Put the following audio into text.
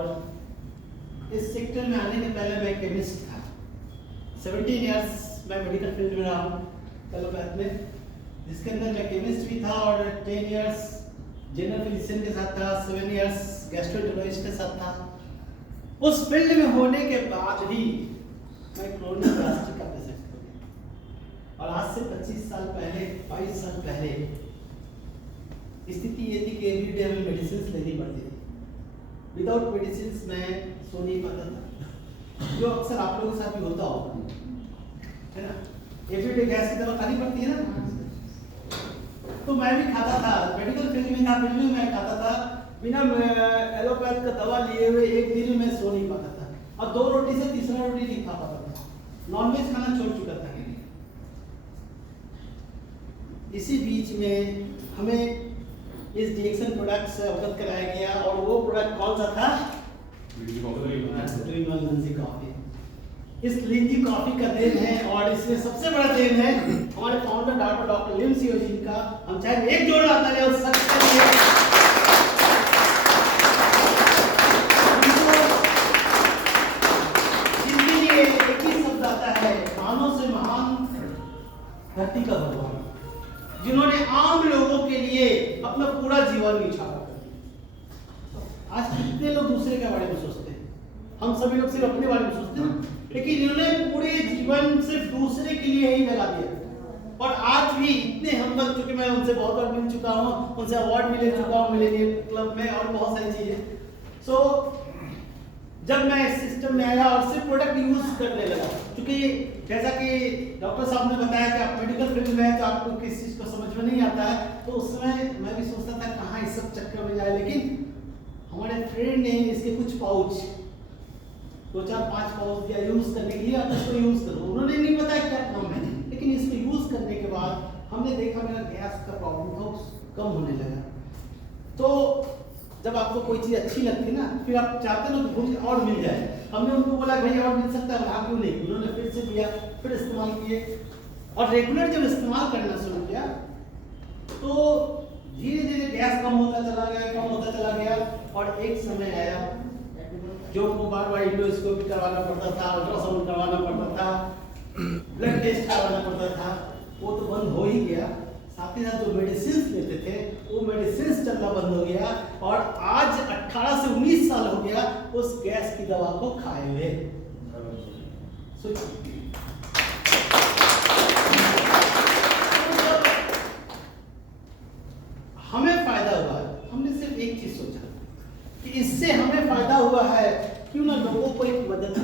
और इस सेक्टर में आने के पहले मैं केमिस्ट था। 17 इयर्स मैं मेडिकल फील्ड में रहा हूँ एलोपैथ में, जिसके अंदर मैं केमिस्ट भी था और 10 इयर्स जनरल फिजिशियन के साथ था, 7 इयर्स गैस्ट्रोएंटेरोलॉजिस्ट के साथ था। उस फील्ड में होने के बाद भी मैं क्रोनिक गास्ट्रिक का पेशेंट हो गया। और आज से 25 साल पहले, 22 साल पहले स्थिति ये थी कि एवरीडे हमें मेडिसिन लेनी पड़ती थी। विदाउट मेडिसिन मैं सो नहीं पाता था, जो अक्सर आप लोगों के साथ भी होता होगा, है ना। एवरीडे गैस की दवा खानी पड़ती है ना, तो मैं भी खाता था, मेडिकल फील्ड में था, फिर भी मैं खाता था। बिना एलोपैथ का दवा लिए हुए एक दिन में सो नहीं पाता था, और 2 रोटी से तीसरा रोटी नहीं खा पाता था, नॉनवेज खाना छोड़ चुका था। इसी बीच में हमें इस डीएक्सन प्रोडक्ट से अवगत कराया गया, और वो प्रोडक्ट कौन सा था? कॉफी। इस लिंजी कॉफी का देन है, और इसमें सबसे बड़ा देन है हमारे फाउंडर डॉक्टर लिम सियो जी का। हम चाहे एक जोड़ आता है उस शख्स के लिए। जिनके लिए एक ही शब्द आता है, महानों से महान धरती का भगवान, जिन्होंने आम लोगों के लिए अपना पूरा जीवन निछावर कर दिया। आज कितने लोग दूसरे के बारे में सोचते हैं, हम सभी लोग सिर्फ अपने बारे में सोचते हैं, लेकिन इन्होंने पूरे जीवन सिर्फ दूसरे के लिए ही लगा दिया। और आज भी इतने हम बन चुके, मैं उनसे बहुत बार मिल चुका हूँ, उनसे अवार्ड भी ले चुका हूँ मिलेनियम क्लब में, और बहुत सारी चीजें। सो जब मैं इस सिस्टम में आया और सिर्फ प्रोडक्ट यूज करने लगा, क्योंकि जैसा कि डॉक्टर साहब ने बताया कि आप मेडिकल फील्ड में हैं तो आपको किस चीज को समझ में नहीं आता है, तो उस समय मैं भी सोचता था कहाँ इस सब चक्कर में जाए। लेकिन हमारे फ्रेंड ने इसके कुछ पाउच, 2-4-5 पाउच दिया यूज करने के लिए, आप इसको यूज करो। उन्होंने नहीं बताया क्या काम है, लेकिन इसको यूज करने के बाद हमने देखा मेरा गैस का प्रॉब्लम था कम होने लगा। तो जब आपको कोई चीज अच्छी लगती है ना, फिर आप चाहते हो तो और मिल जाए। हमने उनको बोला भाई और मिल सकता है, हाँ क्यों नहीं। उन्होंने फिर से दिया, फिर इस्तेमाल किए, और रेगुलर जब इस्तेमाल करना शुरू किया तो धीरे धीरे गैस कम होता चला गया। और एक समय आया जो को बार इंडोस्कोपी करवाना पड़ता था, अल्ट्रासाउंड करवाना पड़ता था, ब्लड टेस्ट करवाना पड़ता था, वो तो बंद हो ही गया। साथ ही साथ जो मेडिसिन लेते थे वो मेडिसिन चलना बंद हो गया, और आज 18 से 19 साल हो गया उस गैस की दवा को खाए हुए। हमें फायदा हुआ, हमने सिर्फ एक चीज सोचा कि इससे हमें फायदा हुआ है, क्यों ना लोगों को एक मदद